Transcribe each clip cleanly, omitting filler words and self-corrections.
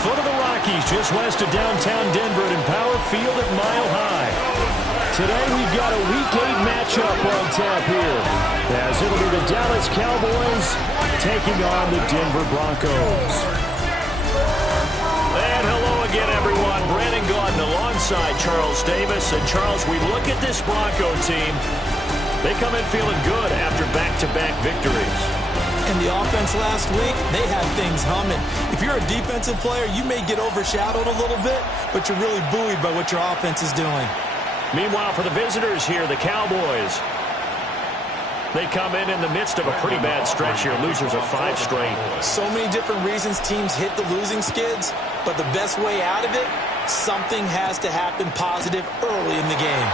foot of the Rockies, just west of downtown Denver at Empower Field at Mile High. Today we've got a Week 8 matchup on tap here, as it'll be the Dallas Cowboys taking on the Denver Broncos. And hello again, everyone. Brandon Gaudin alongside Charles Davis. And Charles, we look at this Bronco team. They come in feeling good after back-to-back victories. And the offense last week, they had things humming. If you're a defensive player, you may get overshadowed a little bit, but you're really buoyed by what your offense is doing. Meanwhile, for the visitors here, the Cowboys, they come in the midst of a pretty bad stretch here. Losers of 5 straight. So many different reasons teams hit the losing skids, but the best way out of it, something has to happen positive early in the game.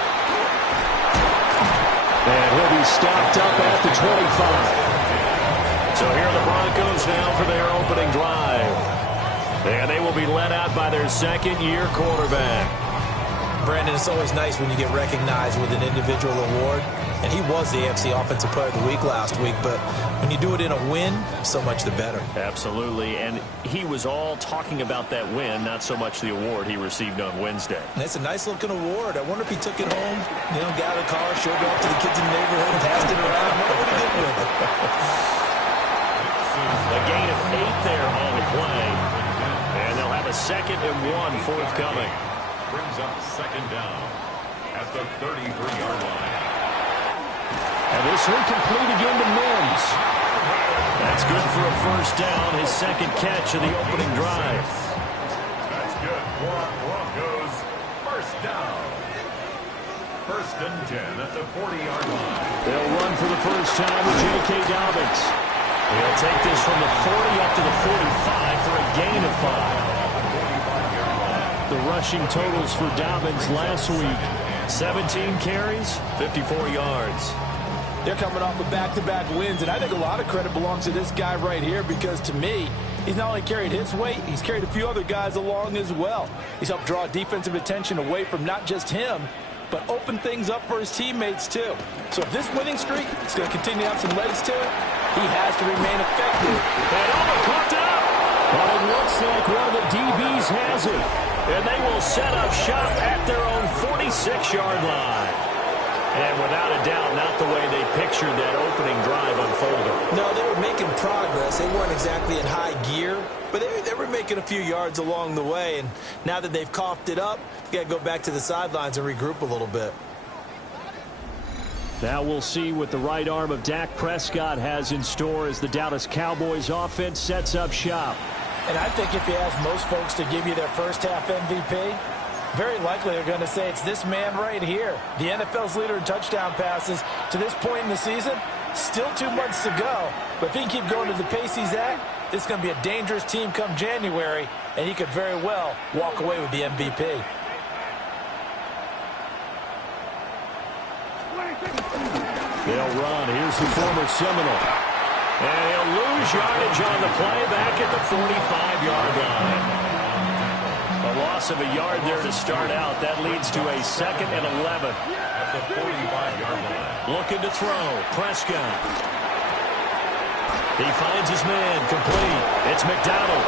And he'll be stopped up at the 25. So here are the Broncos now for their opening drive. And they will be led out by their second-year quarterback. Brandon, it's always nice when you get recognized with an individual award. And he was the AFC Offensive Player of the Week last week. But when you do it in a win, so much the better. Absolutely. And he was all talking about that win, not so much the award he received on Wednesday. And it's a nice-looking award. I wonder if he took it home, got out of the car, showed it off to the kids in the neighborhood, passed it around. I wonder what he did with it. A gain of 8 there on the play. And they'll have a 2nd and 1 forthcoming. Brings up 2nd down at the 33-yard line. And this one complete again to Mims. That's good for a 1st down, his 2nd catch of the opening drive. That's good for Broncos. 1st down. 1st and 10 at the 40-yard line. They'll run for the 1st time with J.K. Dobbins. He'll take this from the 40 up to the 45 for a gain of 5. The rushing totals for Dobbins last week: 17 carries, 54 yards. They're coming off of back-to-back wins, and I think a lot of credit belongs to this guy right here because, to me, he's not only carried his weight, he's carried a few other guys along as well. He's helped draw defensive attention away from not just him, but open things up for his teammates, too. So if this winning streak is going to continue to have some legs to it, he has to remain effective. And caught up. But it looks like one of the DBs has it. And they will set up shop at their own 46-yard line. And without a doubt, not the way they pictured that opening drive unfolding. No, they were making progress. They weren't exactly in high gear, but they were making a few yards along the way. And now that they've coughed it up, you got to go back to the sidelines and regroup a little bit. Now we'll see what the right arm of Dak Prescott has in store as the Dallas Cowboys offense sets up shop. And I think if you ask most folks to give you their first half MVP, very likely they're going to say it's this man right here. The NFL's leader in touchdown passes to this point in the season. Still 2 months to go. But if he can keep going to the pace he's at, this is going to be a dangerous team come January, and he could very well walk away with the MVP. They'll run. Here's the former Seminole. And he'll lose yardage on the play back at the 45-yard line. A loss of a yard there to start out. That leads to a 2nd and 11. At the 45-yard line. Looking to throw. Prescott. He finds his man. Complete. It's McDonald.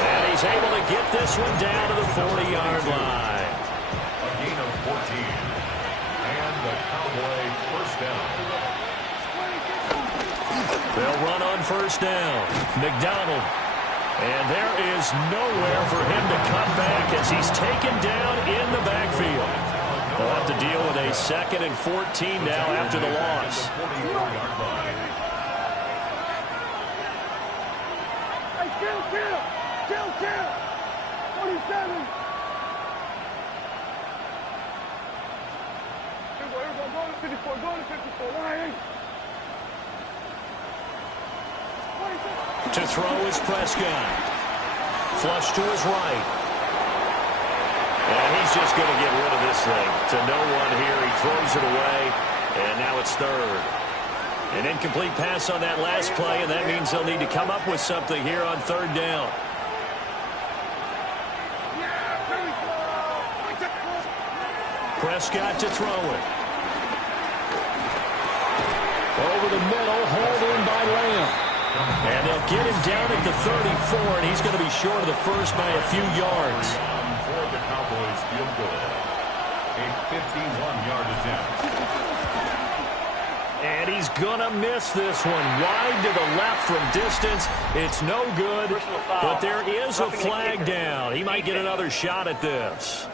And he's able to get this one down to the 40-yard line. A gain of 14. And the Cowboy 1st down. They'll run on 1st down. McDonald. And there is nowhere for him to cut back as he's taken down in the backfield. They'll have to deal with a 2nd and 14 now after the loss. Hey, kill. 47. Here we go. Go to 54. Go to 54. Why? To throw is Prescott. Flush to his right. And he's just going to get rid of this thing. To no one here. He throws it away. And now it's 3rd. An incomplete pass on that last play, and that means they'll need to come up with something here on 3rd down. Prescott to throw it. Over the middle, hauled in by Lamb. And they'll get him down at the 34, and he's going to be short of the first by a few yards. For the Cowboys field goal. A 51-yard attempt. And he's going to miss this one. Wide to the left from distance. It's no good, but there is a flag down. He might get another shot at this.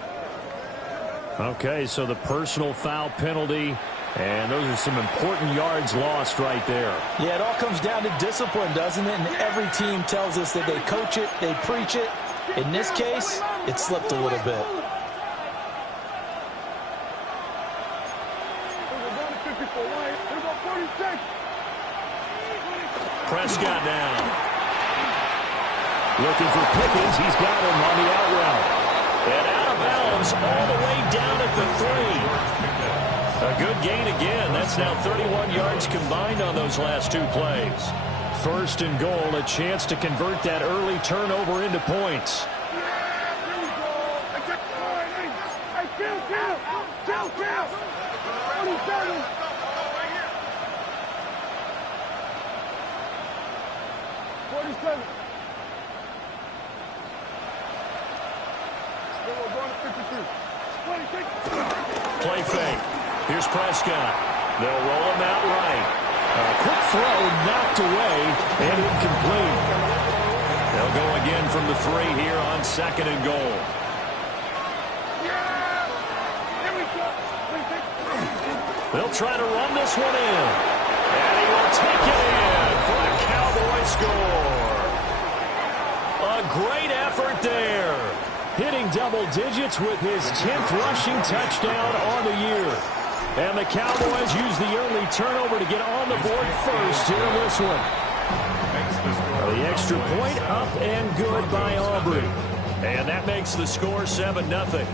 Okay, so the personal foul penalty, and those are some important yards lost right there. Yeah, it all comes down to discipline, doesn't it? And every team tells us that they coach it, they preach it. In this case, it slipped a little bit. Prescott now. Looking for Pickens. He's got him on the out route. And out of bounds all the way down at the 3. A good gain again. That's now 31 yards combined on those last 2 plays. First and goal, a chance to convert that early turnover into points. Play fake. Here's Prescott. They'll roll him out right. A quick throw knocked away and incomplete. They'll go again from the 3 here on 2nd and goal. They'll try to run this one in. And he will take it in for a Cowboy score. A great effort there. Hitting double digits with his 10th rushing touchdown on the year. And the Cowboys use the early turnover to get on the board first here in this one. The extra point up and good by Aubrey. And that makes the score 7-0.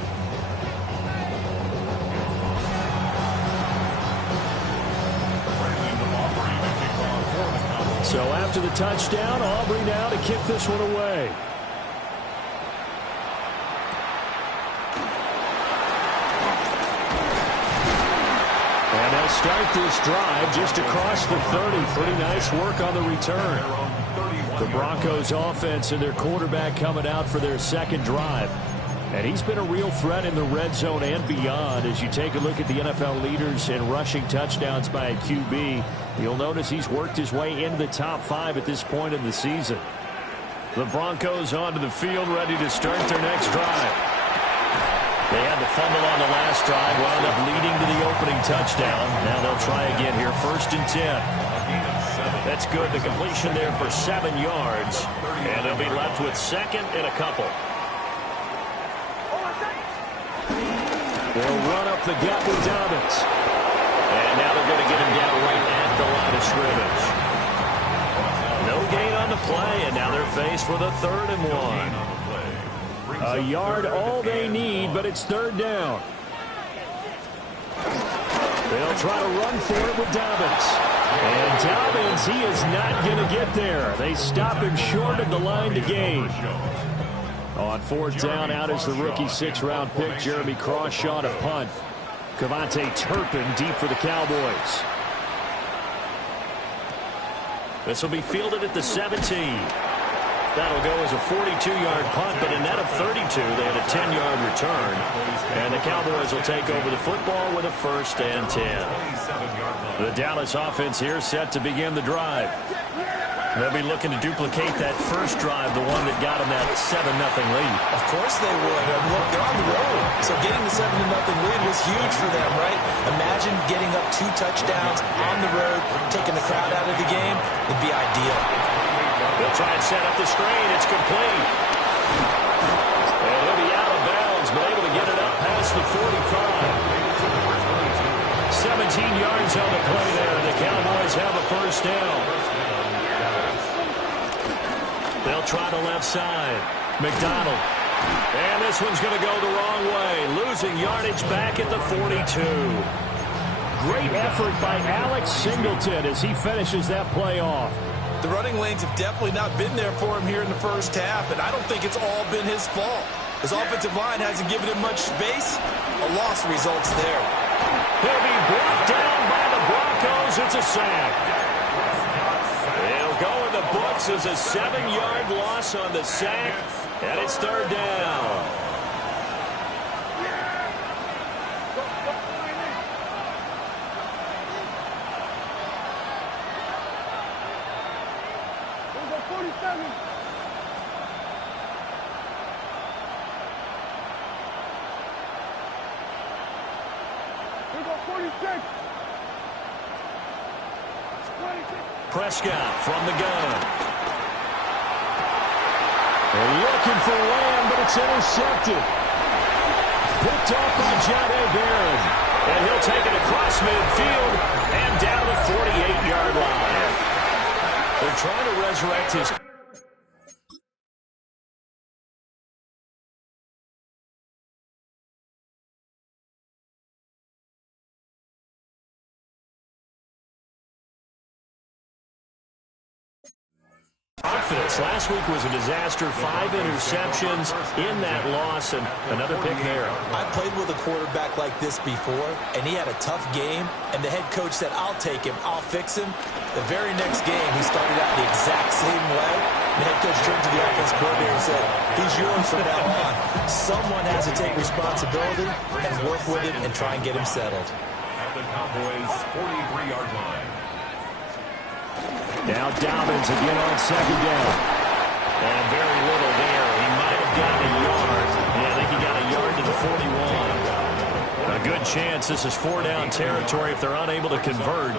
So after the touchdown, Aubrey now to kick this one away. And they'll start this drive just across the 30. Pretty nice work on the return. The Broncos offense and their quarterback coming out for their second drive. And he's been a real threat in the red zone and beyond. As you take a look at the NFL leaders in rushing touchdowns by a QB, you'll notice he's worked his way into the top 5 at this point in the season. The Broncos onto the field, ready to start their next drive. They had the fumble on the last drive, wound up leading to the opening touchdown. Now they'll try again here, 1st and 10. That's good. The completion there for 7 yards. And they'll be left with 2nd and a couple. They'll run up the gut with Dobbins. And now they're going to get him down right at the line of scrimmage. No gain on the play, and now they're faced with a 3rd and 1. A yard all they need, but it's 3rd down. They'll try to run for it with Dobbins. And Dobbins, he is not going to get there. They stop him short of the line to gain. On 4th down, out is the rookie 6th-round pick, Jeremy Crawshaw, to punt. Cavante Turpin deep for the Cowboys. This will be fielded at the 17. That'll go as a 42-yard punt, but a net of 32. They had a 10-yard return. And the Cowboys will take over the football with a 1st and 10. The Dallas offense here set to begin the drive. They'll be looking to duplicate that first drive, the one that got them that 7-0 lead. Of course they would. Look, they're on the road. So getting the 7-0 lead was huge for them, right? Imagine getting up 2 touchdowns on the road, taking the crowd out of the game. It'd be ideal. They'll try and set up the screen. It's complete. And he'll be out of bounds, but able to get it up past the 45. 17 yards on the play there. The Cowboys have a 1st down. They'll try the left side. McDonald. And this one's going to go the wrong way. Losing yardage back at the 42. Great effort by Alex Singleton as he finishes that play off. The running lanes have definitely not been there for him here in the first half, and I don't think it's all been his fault. His offensive line hasn't given him much space. A loss results there. He'll be brought down by the Broncos. It's a sack. It'll go in the books fixes a 7-yard loss on the sack, and it's third down. Prescott from the gun. They're looking for Lamb, but it's intercepted. Picked off by Jahdae Barron. And he'll take it across midfield and down the 48-yard line. They're trying to resurrect his... confidence. Last week was a disaster. 5 interceptions in that loss, and another pick there. I played with a quarterback like this before, and he had a tough game, and the head coach said, I'll take him, I'll fix him. The very next game, he started out the exact same way. The head coach turned to the offense coordinator and said, he's yours from now on. Someone has to take responsibility and work with him and try and get him settled. At the Cowboys' 43-yard line. Now Dobbins again on second down. And very little there. He might have gotten a yard. Yeah, I think he got a yard to the 41. A good chance this is 4-down territory if they're unable to convert.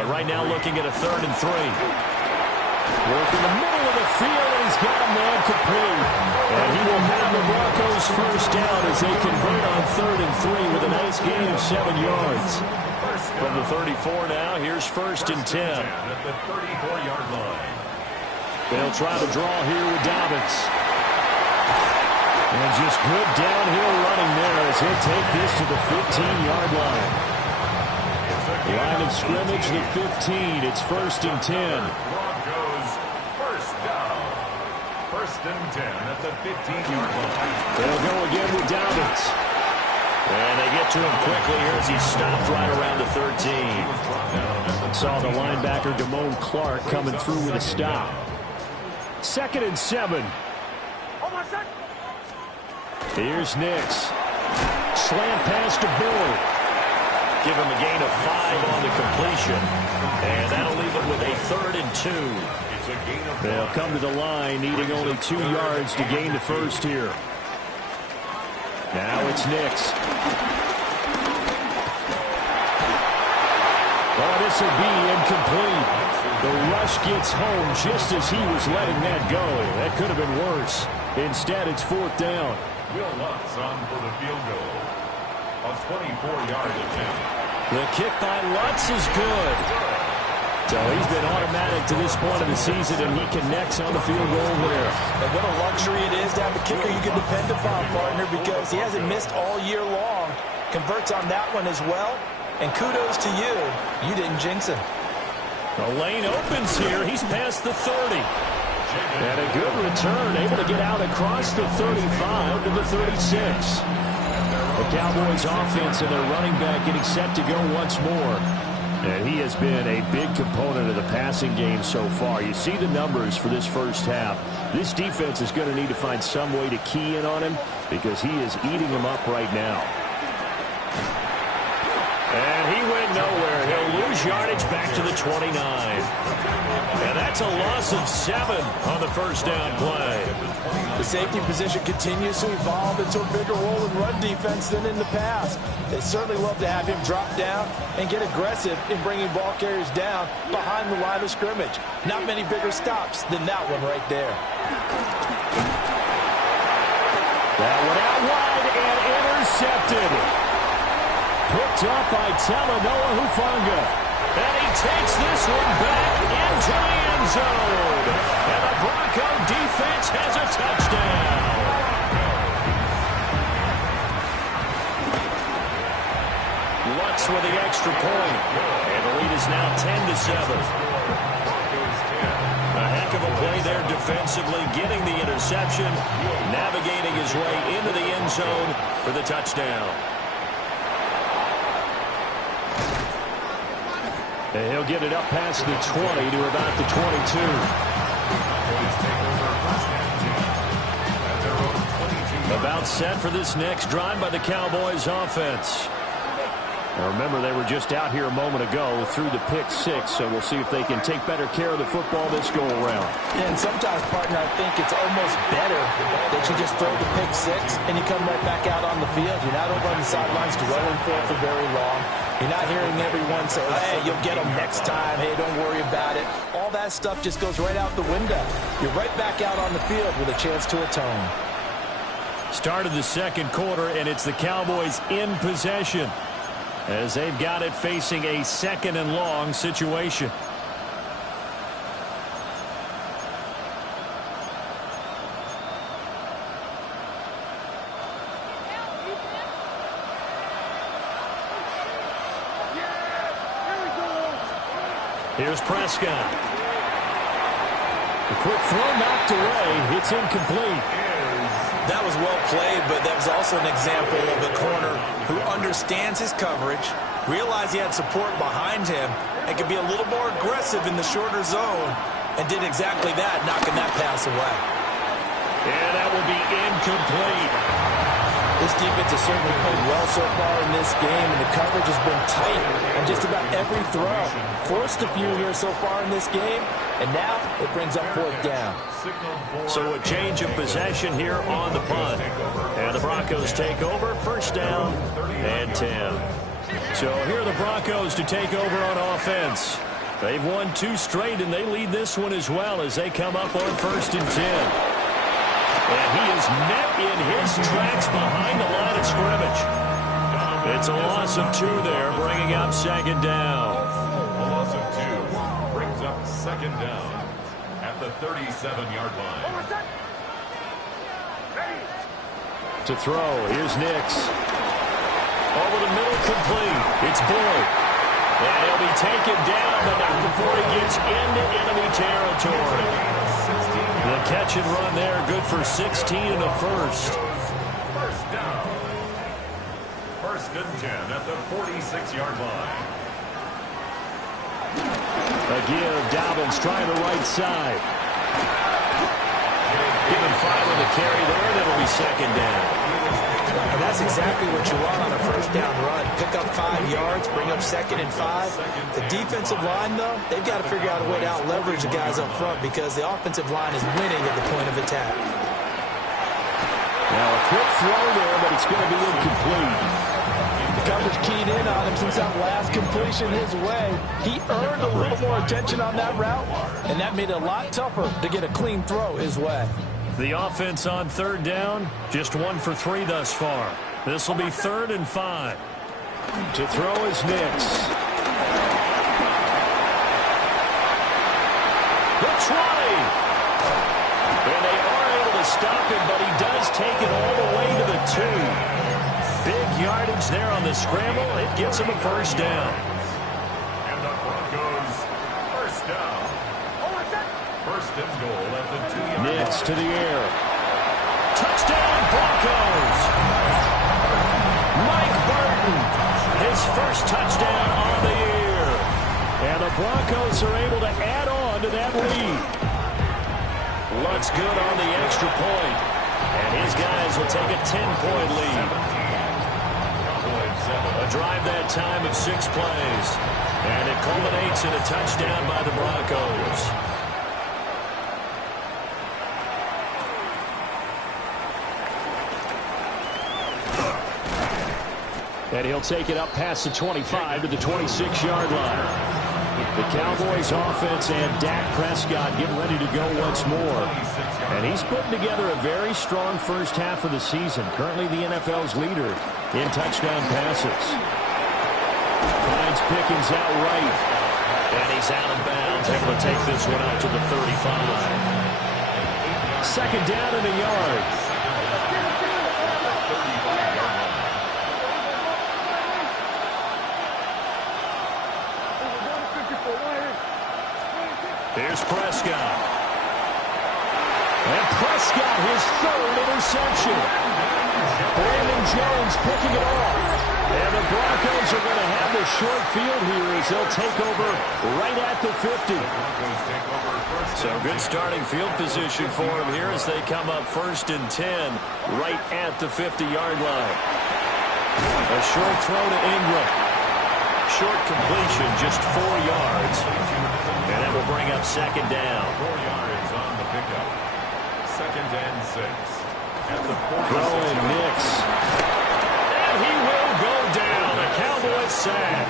But right now looking at a 3rd and 3. Work in the middle of the field, and he's got a man complete. And he will have the Broncos first down as they convert on 3rd and 3 with a nice gain of 7 yards. From the 34 now, here's 1st and 10. At the 34-yard line. They'll try to draw here with Dobbins. And just good downhill running there as he'll take this to the 15-yard line. Line of scrimmage, the 15. It's 1st and 10. Broncos first down. 1st and 10 at the 15-yard line. They'll go again with Dobbins. And they get to him quickly here as he stopped right around the 13. Saw the linebacker Damone Clark coming through with a stop. 2nd and 7. Here's Nix. Slant pass to Bull. Give him a gain of 5 on the completion. And that'll leave it with a 3rd and 2. It's a gain of 5. They'll come to the line, needing only 2 yards to gain the first here. Now it's Nix. Oh, this will be incomplete. The rush gets home just as he was letting that go. That could have been worse. Instead, it's 4th down. Will Lutz on for the field goal. A 24-yard attempt. The kick by Lutz is good. So he's been automatic to this point of the season, and he connects on the field goal there. And what a luxury it is to have a kicker you can depend upon, partner, because he hasn't missed all year long. Converts on that one as well. And kudos to you. You didn't jinx him. The lane opens here. He's past the 30. And a good return, able to get out across the 35 to the 36. The Cowboys offense and their running back getting set to go once more. And he has been a big component of the passing game so far. You see the numbers for this first half. This defense is going to need to find some way to key in on him because he is eating them up right now. And he went nowhere. He'll lose yardage back to the 29. And that's a loss of 7 on the 1st down play. The safety position continues to evolve into a bigger role in run defense than in the past. They certainly love to have him drop down and get aggressive in bringing ball carriers down behind the line of scrimmage. Not many bigger stops than that one right there. That one out wide and intercepted. Picked up by Talanoa Hufanga. And he takes this one back into the end zone. And the Bronco defense has a touchdown. Lutz with the extra point. And the lead is now 10-7. A heck of a play there defensively, getting the interception, navigating his way into the end zone for the touchdown. And he'll get it up past the 20 to about the 22. take over first and 10 at their own 22. About set for this next drive by the Cowboys offense. Now remember, they were just out here a moment ago through the pick six, so we'll see if they can take better care of the football this go-around. Yeah, and sometimes, partner, I think it's almost better that you just throw the pick six and you come right back out on the field. You're not over on the sidelines dwelling for very long. You're not hearing everyone say, hey, you'll get them next time. Hey, don't worry about it. All that stuff just goes right out the window. You're right back out on the field with a chance to atone. Start of the second quarter, and it's the Cowboys in possession, as they've got it facing a second and long situation. Here's Prescott. The quick throw knocked away. It's incomplete. That was well played, but that was also an example of a corner who understands his coverage, realized he had support behind him, and could be a little more aggressive in the shorter zone, and did exactly that, knocking that pass away. And that will be incomplete. This defense has certainly played well so far in this game, and the coverage has been tight on just about every throw. Forced a few here so far in this game, and now it brings up fourth down. So a change of possession here on the punt. And the Broncos take over, first down and 10. So here are the Broncos to take over on offense. They've won 2 straight, and they lead this one as well as they come up on first and 10. And he is met in his tracks behind the line of scrimmage. It's a loss of 2 there, bringing up second down. A loss of 2 brings up second down at the 37-yard line. To throw, here's Nix. Over the middle, complete. It's Boyd. And he'll be taken down, but not before he gets into enemy territory. The catch and run there, good for 16 and a first. First down. First and 10 at the 46-yard line. A give, Dobbins trying the right side. Given 5 on the carry there, that'll be second down. And that's exactly what you want on a first down run. Pick up 5 yards, bring up second and 5. The defensive line, though, they've got to figure out a way to out-leverage the guys up front because the offensive line is winning at the point of attack. Now a quick throw there, but it's going to be incomplete. The coverage keyed in on him since that last completion his way. He earned a little more attention on that route, and that made it a lot tougher to get a clean throw his way. The offense on third down, just 1 for 3 thus far. This will be 3rd and 5. To throw is Nix. The 20. And they are able to stop him, but he does take it all the way to the 2. Big yardage there on the scramble. It gets him a first down. And the Broncos first down. First and goal at the 2-yard line. Nix to the air. Touchdown, Broncos. Mike Burton, his first touchdown on the year. And the Broncos are able to add on to that lead. Looks good on the extra point. And his guys will take a 10-point lead. A drive that time of 6 plays. And it culminates in a touchdown by the Broncos. And he'll take it up past the 25 to the 26-yard line. The Cowboys offense and Dak Prescott getting ready to go once more. And he's putting together a very strong first half of the season. Currently the NFL's leader in touchdown passes. Finds Pickens out right. And he's out of bounds. Able to take this one out to the 35. Second down in the yard. Here's Prescott. And Prescott, his 3rd interception. Brandon Jones picking it off. And the Broncos are going to have the short field here as they'll take over right at the 50. So good starting field position for them here as they come up 1st and 10 right at the 50-yard line. A short throw to Ingram. Short completion, just 4 yards. And that will bring up 2nd down. 4 yards on the pickup. 2nd and 6. At the throwing Nix. And he will go down. A Cowboys sack.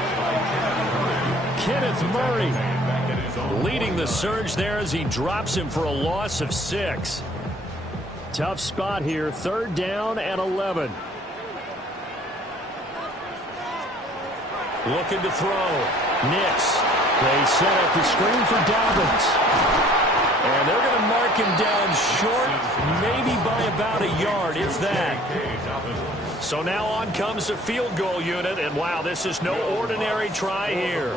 Kenneth Murray leading the surge there as he drops him for a loss of 6. Tough spot here. 3rd down and 11. Looking to throw. Nix. They set up the screen for Dobbins. And they're going to mark him down short, maybe by about a yard, if that. So now on comes the field goal unit, and wow, this is no ordinary try here.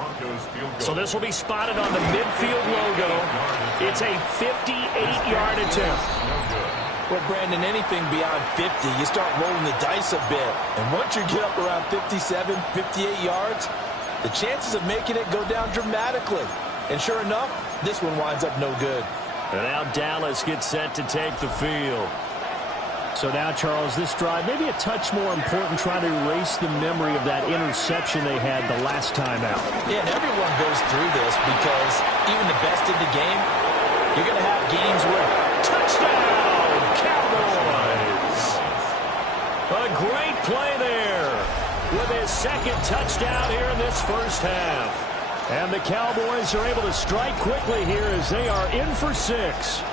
So this will be spotted on the midfield logo. It's a 58-yard attempt. Well, Brandon, anything beyond 50, you start rolling the dice a bit. And once you get up around 57, 58 yards, the chances of making it go down dramatically. And sure enough, this one winds up no good. And now Dallas gets set to take the field. So now, Charles, this drive maybe a touch more important, trying to erase the memory of that interception they had the last time out. Yeah, and everyone goes through this because even the best in the game, you're going to have games where touchdown, Cowboys. A great play there with his 2nd touchdown here in this first half. And the Cowboys are able to strike quickly here as they are in for 6.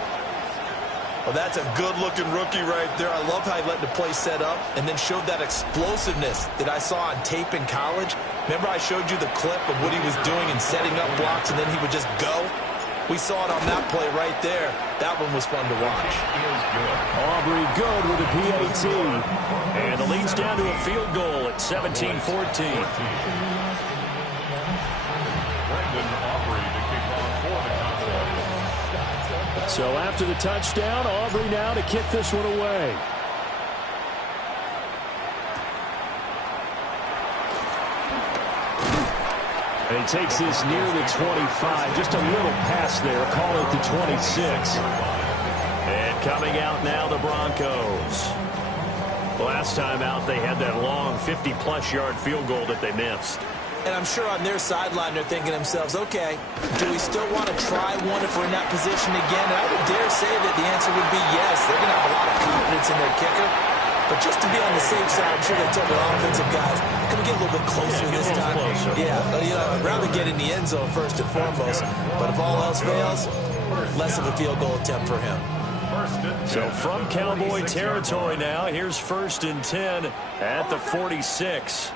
Well, that's a good-looking rookie right there. I love how he let the play set up and then showed that explosiveness that I saw on tape in college. Remember I showed you the clip of what he was doing and setting up blocks, and then he would just go? We saw it on that play right there. That one was fun to watch. Aubrey good with a PAT. And the lead's down to a field goal at 17-14. So after the touchdown, Aubrey now to kick this one away. And he takes this near the 25. Just a little pass there. Call it the 26. And coming out now, the Broncos. Last time out, they had that long 50-plus yard field goal that they missed. And I'm sure on their sideline they're thinking to themselves, okay, do we still want to try one if we're in that position again? And I would dare say that the answer would be yes. They're going to have a lot of confidence in their kicker. But just to be on the safe side, I'm sure they told their offensive guys, can we get a little bit closer this time? Closer. Yeah, I'd rather get in the end zone first and foremost. But if all else fails, less of a field goal attempt for him. So from Cowboy territory now, here's 1st and 10 at the 46.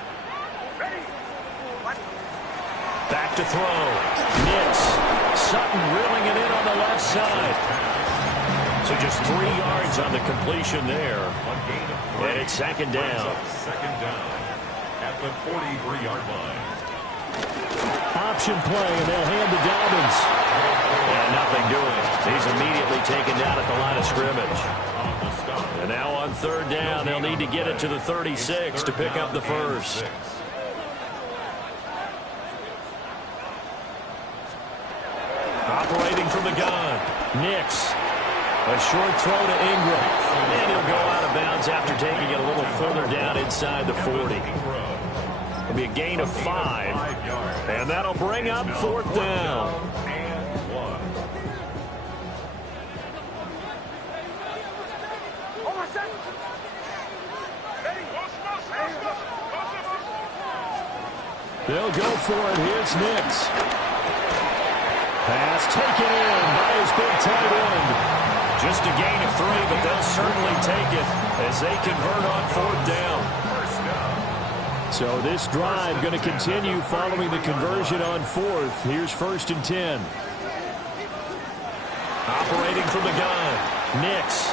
Back to throw. Nix. Sutton reeling it in on the left side. So just 3 yards on the completion there. And it's 2nd down. 2nd down at the 43-yard line. Option play, and they'll hand to Dobbins. And nothing doing. He's immediately taken down at the line of scrimmage. And now on 3rd down, they'll need to get it to the 36 to pick up the first. Operating from the gun. Nix. A short throw to Ingram. And he'll go out of bounds after taking it a little further down inside the 40. It'll be a gain of 5. And that'll bring up 4th down. They'll go for it. Here's Nix. Pass taken in by his big tight end. Just a gain of 3, but they'll certainly take it as they convert on 4th down. So this drive going to continue following the conversion on 4th. Here's 1st and 10. Operating from the gun. Nix.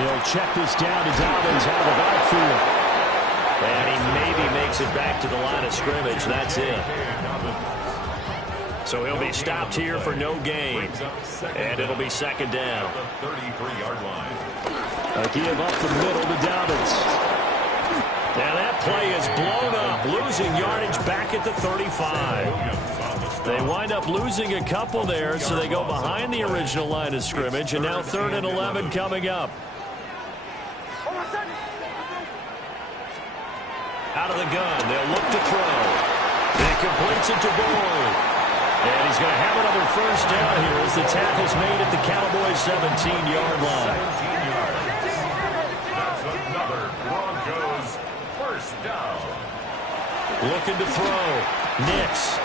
He'll check this down to Dobbins out of the backfield. And he maybe makes it back to the line of scrimmage. That's it. So he'll be stopped here for no gain. And it'll be 2nd down. The 33-yard line. A give up the middle to Dobbins. Now that play is blown up, losing yardage back at the 35. They wind up losing a couple there, so they go behind the original line of scrimmage, and now 3rd and 11 coming up. Out of the gun, they'll look to throw. He completes it to Boyd. And he's going to have another first down here as the tackle's made at the Cowboys' 17-yard line. That's another Broncos first down. Looking to throw. Nix.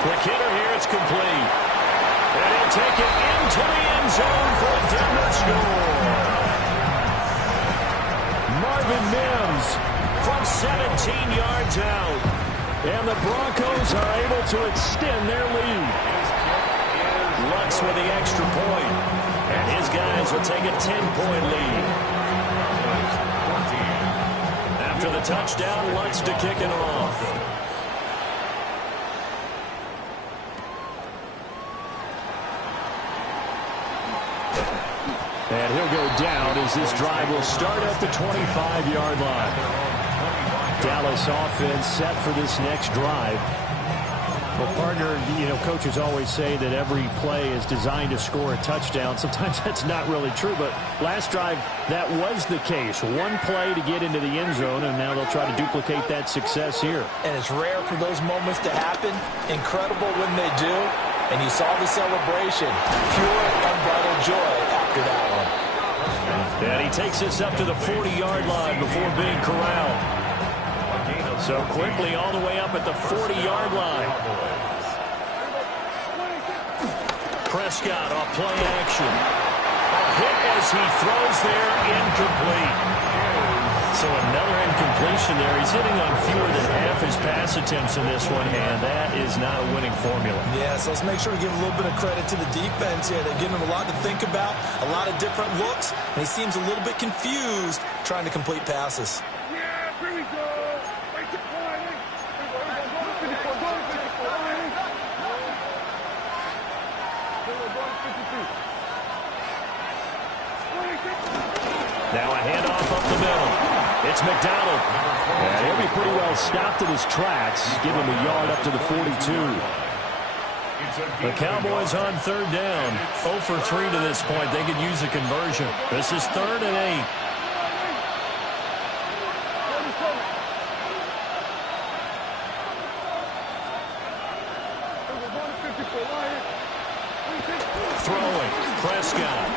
Quick hitter here. It's complete. And he'll take it into the end zone for a Denver score. Marvin Mims from 17 yards out. And the Broncos are able to extend their lead. Lutz with the extra point. And his guys will take a 10-point lead. After the touchdown, Lutz to kick it off. And he'll go down as this drive will start at the 25-yard line. Dallas offense set for this next drive. Well, partner, coaches always say that every play is designed to score a touchdown. Sometimes that's not really true, but last drive, that was the case. One play to get into the end zone, and now they'll try to duplicate that success here. And it's rare for those moments to happen. Incredible when they do. And you saw the celebration. Pure, unbridled joy after that one. And he takes this up to the 40-yard line before being corralled. So quickly all the way up at the 40-yard line. Prescott off play action. A hit as he throws there, incomplete. So another incompletion there. He's hitting on fewer than half his pass attempts in this one, and that is not a winning formula. Yeah, so let's make sure we give a little bit of credit to the defense here. They're giving him a lot to think about, a lot of different looks, and he seems a little bit confused trying to complete passes. Yeah, here we go. Right to point. Go to 54. Go to 54. Go to 53. Now a handoff up the middle. It's McDonald. And he'll be pretty well stopped in his tracks. Give him a yard up to the 42. The Cowboys on 3rd down. 0 for 3 to this point. They could use a conversion. This is 3rd and 8. Throwing. Prescott.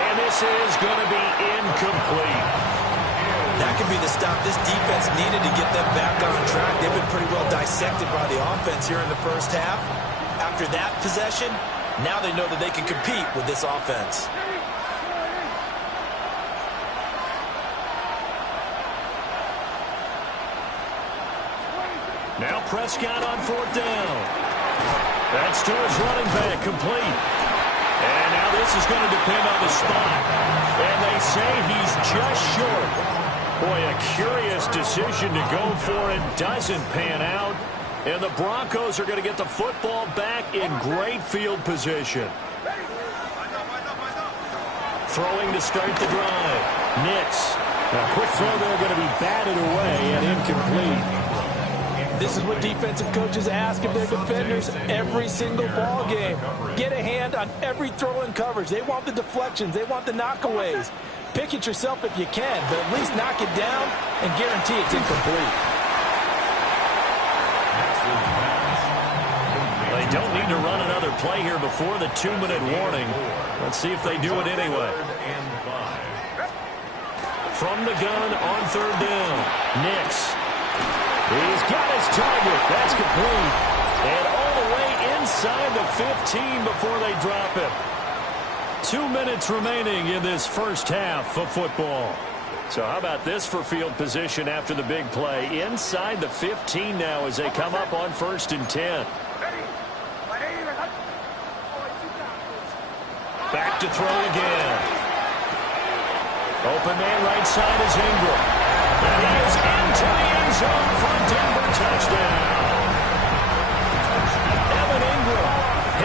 And this is going to be incomplete. That could be the stop this defense needed to get them back on track. They've been pretty well dissected by the offense here in the first half. After that possession, now they know that they can compete with this offense. Now Prescott on 4th down. That's to his running back, complete. And now this is going to depend on the spot. And they say he's just short. Boy, a curious decision to go for it. Doesn't pan out. And the Broncos are going to get the football back in great field position. Throwing to start the drive. Nix. A quick throw there going to be batted away and incomplete. This is what defensive coaches ask of their defenders every single ball game. Get a hand on every throw in coverage. They want the deflections. They want the knockaways. Pick it yourself if you can, but at least knock it down and guarantee it's incomplete. They don't need to run another play here before the 2-minute warning. Let's see if they do it anyway. From the gun on 3rd down. Nix. He's got his target. That's complete. And all the way inside the 15 before they drop it. 2 minutes remaining in this first half of football. So how about this for field position after the big play? Inside the 15 now as they come up on 1st and 10. Back to throw again. Open man right side is Ingram. And he is into the end zone for a Denver touchdown. Evan Ingram,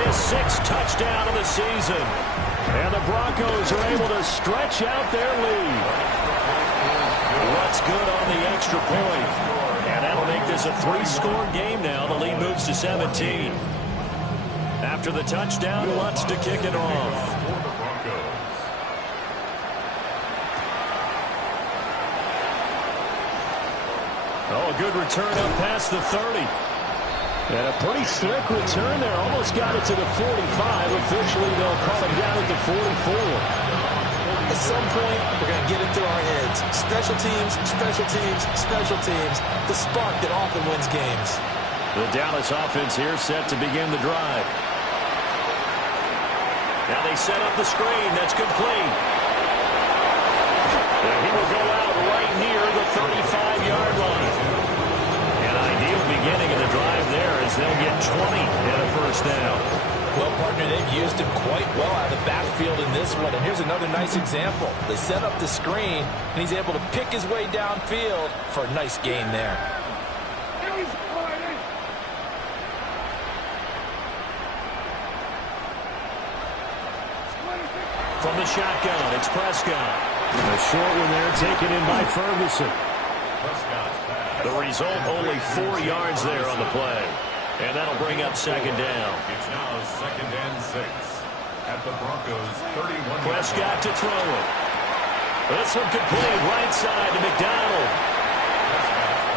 his 6th touchdown of the season. And the Broncos are able to stretch out their lead. Lutz good on the extra point. And that'll make this a 3-score game now. The lead moves to 17. After the touchdown, wants to kick it off. Oh, a good return up past the 30. And a pretty slick return there. Almost got it to the 45. Officially, they'll call him down at the 44. At some point, we're going to get it through our heads. Special teams, special teams, special teams. The spark that often wins games. The Dallas offense here set to begin the drive. Now they set up the screen. That's complete. And he will go out right near the 35-yard line. An ideal beginning of the drive there as they'll get 20 and a first down. Well, partner, they've used him quite well out of the backfield in this one. And here's another nice example. They set up the screen, and he's able to pick his way downfield for a nice gain there. From the shotgun, it's Prescott. A short one there taken in by Ferguson. The result, only 4 yards there on the play. And that'll bring up second down. It's now 2nd and 6 at the Broncos' 31. Prescott to throw it. This one complete right side to McDonald.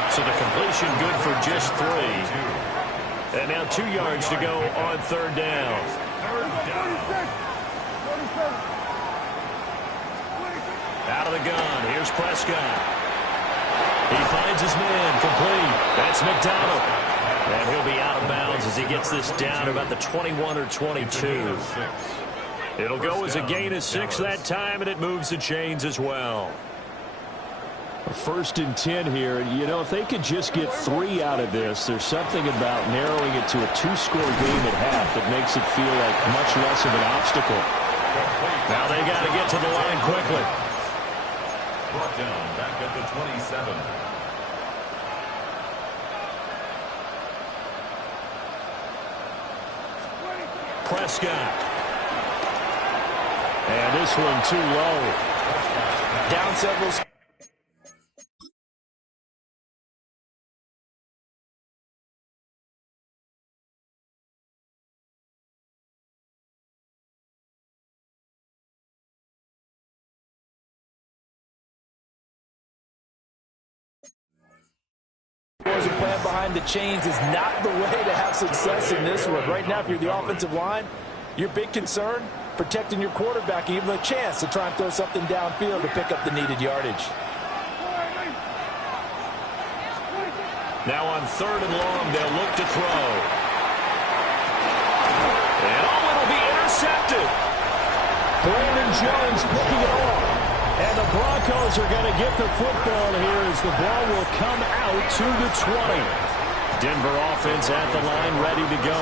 So the completion good for just 3. And now 2 yards to go on third down. Out of the gun. Here's Prescott. He finds his man. Complete. That's McDonald. And he'll be out of bounds as he gets this down to about the 21 or 22. It'll go as a gain of 6 that time, and it moves the chains as well. 1st and 10 here. You know, if they could just get 3 out of this, there's something about narrowing it to a 2-score game at half that makes it feel like much less of an obstacle. Now they got to get to the line quickly. Brought down back at the 27. Prescott. And this one too low. Down several. A plan behind the chains is not the way to have success in this one. Right now, if you're the offensive line, your big concern, protecting your quarterback, even a chance to try and throw something downfield to pick up the needed yardage. Now on 3rd and long, they'll look to throw. And it'll be intercepted. Brandon Jones picking it off. And the Broncos are going to get the football here as the ball will come out to the 20. Denver offense at the line, ready to go.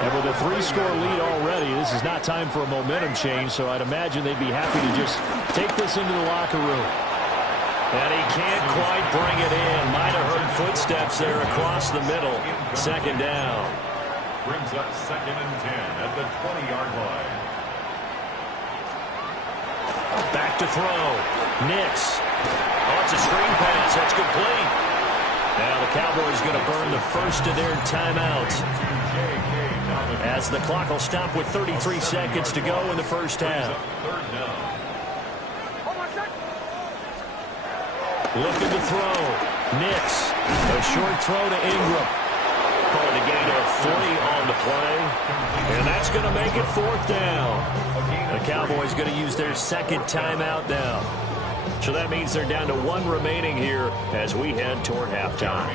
And with a 3-score lead already, this is not time for a momentum change, so I'd imagine they'd be happy to just take this into the locker room. And he can't quite bring it in. Might have heard footsteps there across the middle. Second down. Brings up 2nd and 10 at the 20-yard line. Back to throw. Nix. Oh, it's a screen pass. That's complete. Now the Cowboys going to burn the first of their timeouts, as the clock will stop with 33 seconds to go in the first half. Looking to throw. Nix. A short throw to Ingram. Calling a gain of 3 on the play. And that's going to make it 4th down. The Cowboys going to use their 2nd timeout now. So that means they're down to 1 remaining here as we head toward halftime.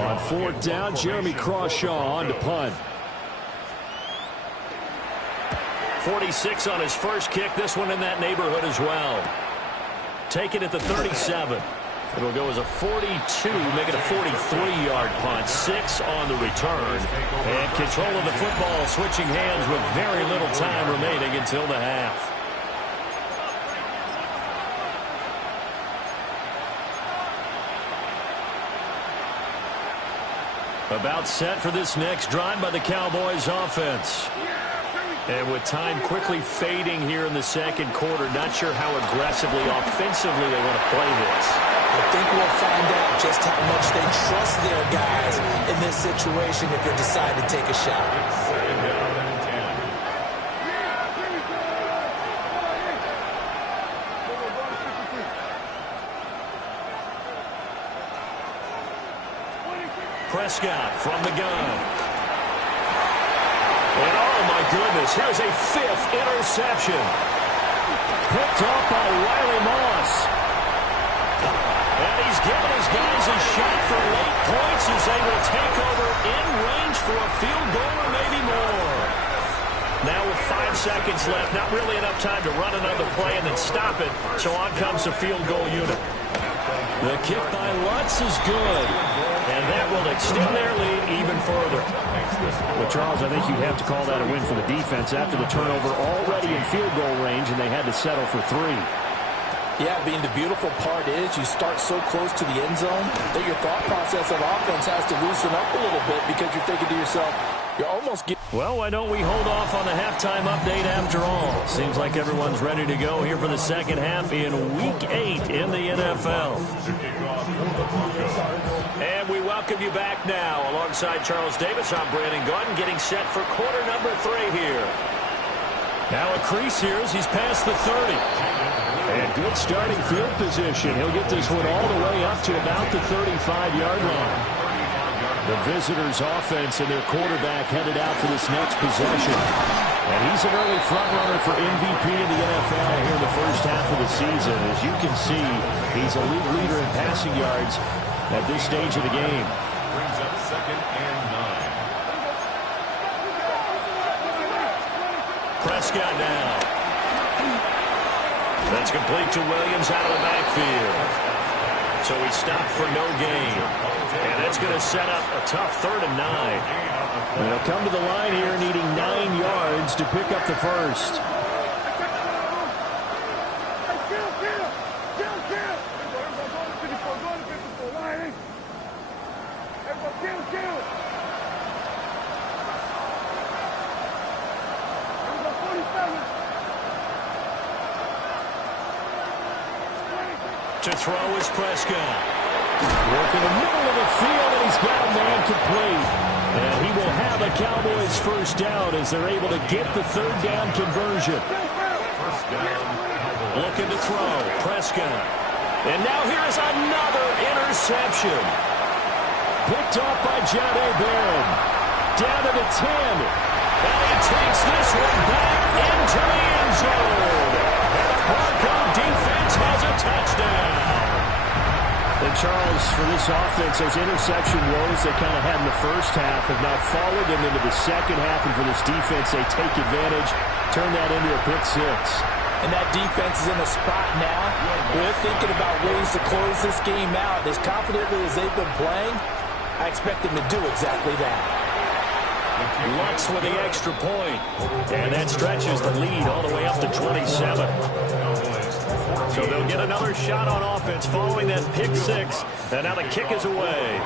On 4th down, Jeremy Crawshaw on to punt. 46 on his first kick. This one in that neighborhood as well. Taken at the 37. It'll go as a 42, make it a 43-yard punt. 6 on the return. And control of the football switching hands with very little time remaining until the half. About set for this next drive by the Cowboys offense. And with time quickly fading here in the second quarter, not sure how aggressively, offensively they want to play this. I think we'll find out just how much they trust their guys in this situation if they decide to take a shot. Prescott from the gun. And oh my goodness, here's a 5th interception. Picked off by Riley Moss. And he's giving his guys a shot for late points as they will take over in range for a field goal or maybe more. Now with 5 seconds left, not really enough time to run another play and then stop it. So on comes the field goal unit. The kick by Lutz is good. And that will extend their lead even further. Well, Charles, I think you'd have to call that a win for the defense after the turnover already in field goal range, and they had to settle for 3. Yeah, the beautiful part is you start so close to the end zone that your thought process of offense has to loosen up a little bit because you're thinking to yourself, you're almost getting... Well, why don't we hold off on the halftime update after all? Seems like everyone's ready to go here for the second half in Week 8 in the NFL. And we welcome you back now. Alongside Charles Davis, I'm Brandon Gaudin, getting set for quarter number 3 here. Now a crease here as he's past the 30. And good starting field position. He'll get this one all the way up to about the 35-yard line. The visitors' offense and their quarterback headed out for this next possession. And he's an early front-runner for MVP in the NFL here in the first half of the season. As you can see, he's a league leader in passing yards at this stage of the game. Brings up 2nd and 9. Prescott now. That's complete to Williams out of the backfield. So he stopped for no gain. And that's going to set up a tough 3rd and 9. They'll come to the line here needing 9 yards to pick up the first. To throw is Prescott. Work in the middle of the field, and he's got a man complete. And he will have a Cowboys first down as they're able to get the 3rd down conversion. First down. Looking to throw. Prescott. And now here is another interception. Picked off by Jahdae Barron. Down to the 10. And he takes this one back into the end zone. And the Bronco defense has a touchdown. And Charles, for this offense, those interception woes they kind of had in the first half have now followed them into the second half. And for this defense, they take advantage, turn that into a pick 6. And that defense is in a spot now where they're thinking about ways to close this game out. As confidently as they've been playing, I expect them to do exactly that. Lutz with the extra point. And that stretches the lead all the way up to 27. So they'll get another shot on offense following that pick 6. And now the kick is away.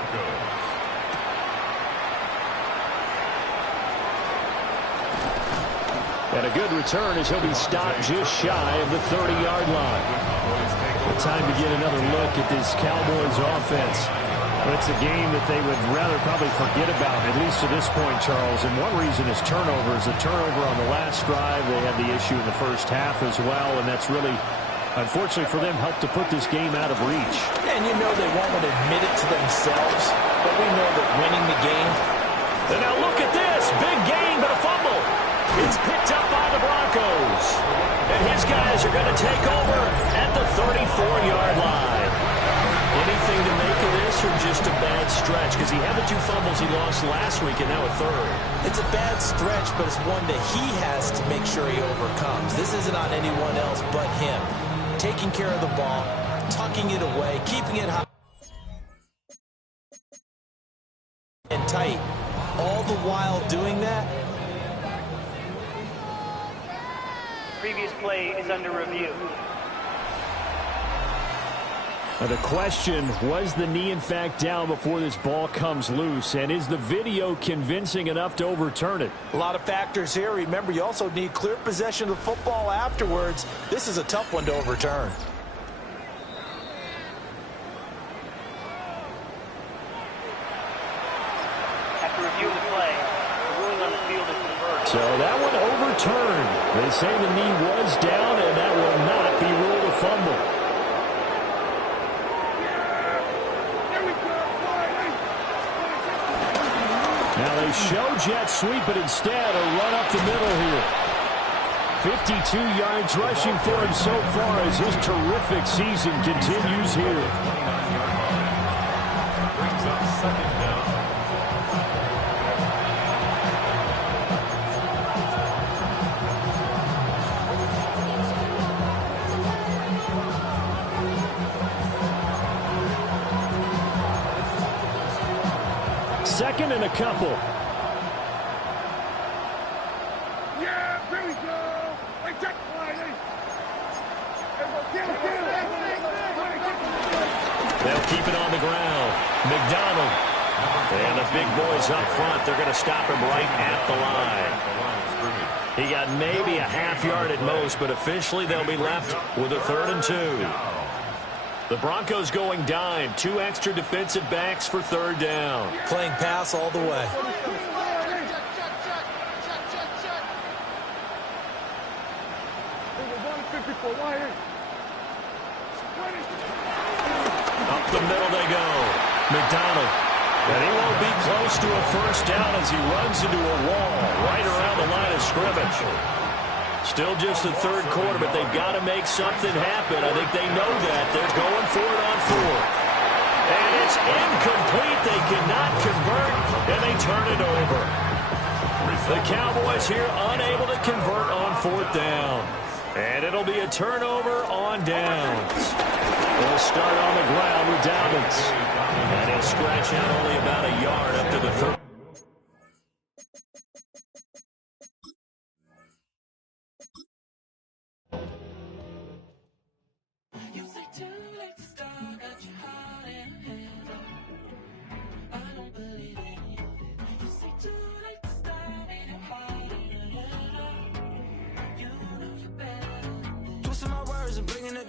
And a good return as he'll be stopped just shy of the 30-yard line. Time to get another look at this Cowboys offense. It's a game that they would rather probably forget about, at least to this point, Charles. And one reason is turnovers. A turnover on the last drive. They had the issue in the first half as well, and that's really, unfortunately for them, helped to put this game out of reach. And you know they won't admit it to themselves, but we know that winning the game. And now look at this. Big gain, but a fumble. It's picked up by the Broncos. And his guys are going to take over at the 34-yard line. Anything to make of this or just a bad stretch? Because he had the 2 fumbles he lost last week and now a 3rd. It's a bad stretch, but it's one that he has to make sure he overcomes. This isn't on anyone else but him. Taking care of the ball, tucking it away, keeping it high and tight. All the while doing that. Previous play is under review. Now the question, was the knee in fact down before this ball comes loose? And is the video convincing enough to overturn it? A lot of factors here. Remember, you also need clear possession of the football afterwards. This is a tough one to overturn. After review of the play, the ruling on the field is reversed. So that one overturned. They say the knee was down, and that will not be ruled a fumble. Now they show jet sweep, but instead a run up the middle here. 52 yards rushing for him so far as his terrific season continues here. 29-yard line. Brings up second down. Second and a couple. Yeah, here we go. Like that Friday. They'll keep it on the ground. McDonald. And the big boys up front, they're going to stop him right at the line. He got maybe a half yard at most, but officially they'll be left with a 3rd and 2. The Broncos going dime. 2 extra defensive backs for 3rd down. Playing pass all the way. Up the middle they go. McDonald. And he won't be close to a 1st down as he runs into a wall right around the line of scrimmage. Still just the 3rd quarter, but they've got to make something happen. I think they know that. They're going for it on 4th. And it's incomplete. They cannot convert, and they turn it over. The Cowboys here unable to convert on 4th down. And it'll be a turnover on downs. They'll start on the ground with Dobbins. And he'll scratch out only about a yard up to the 30. Twisting my words and bringing it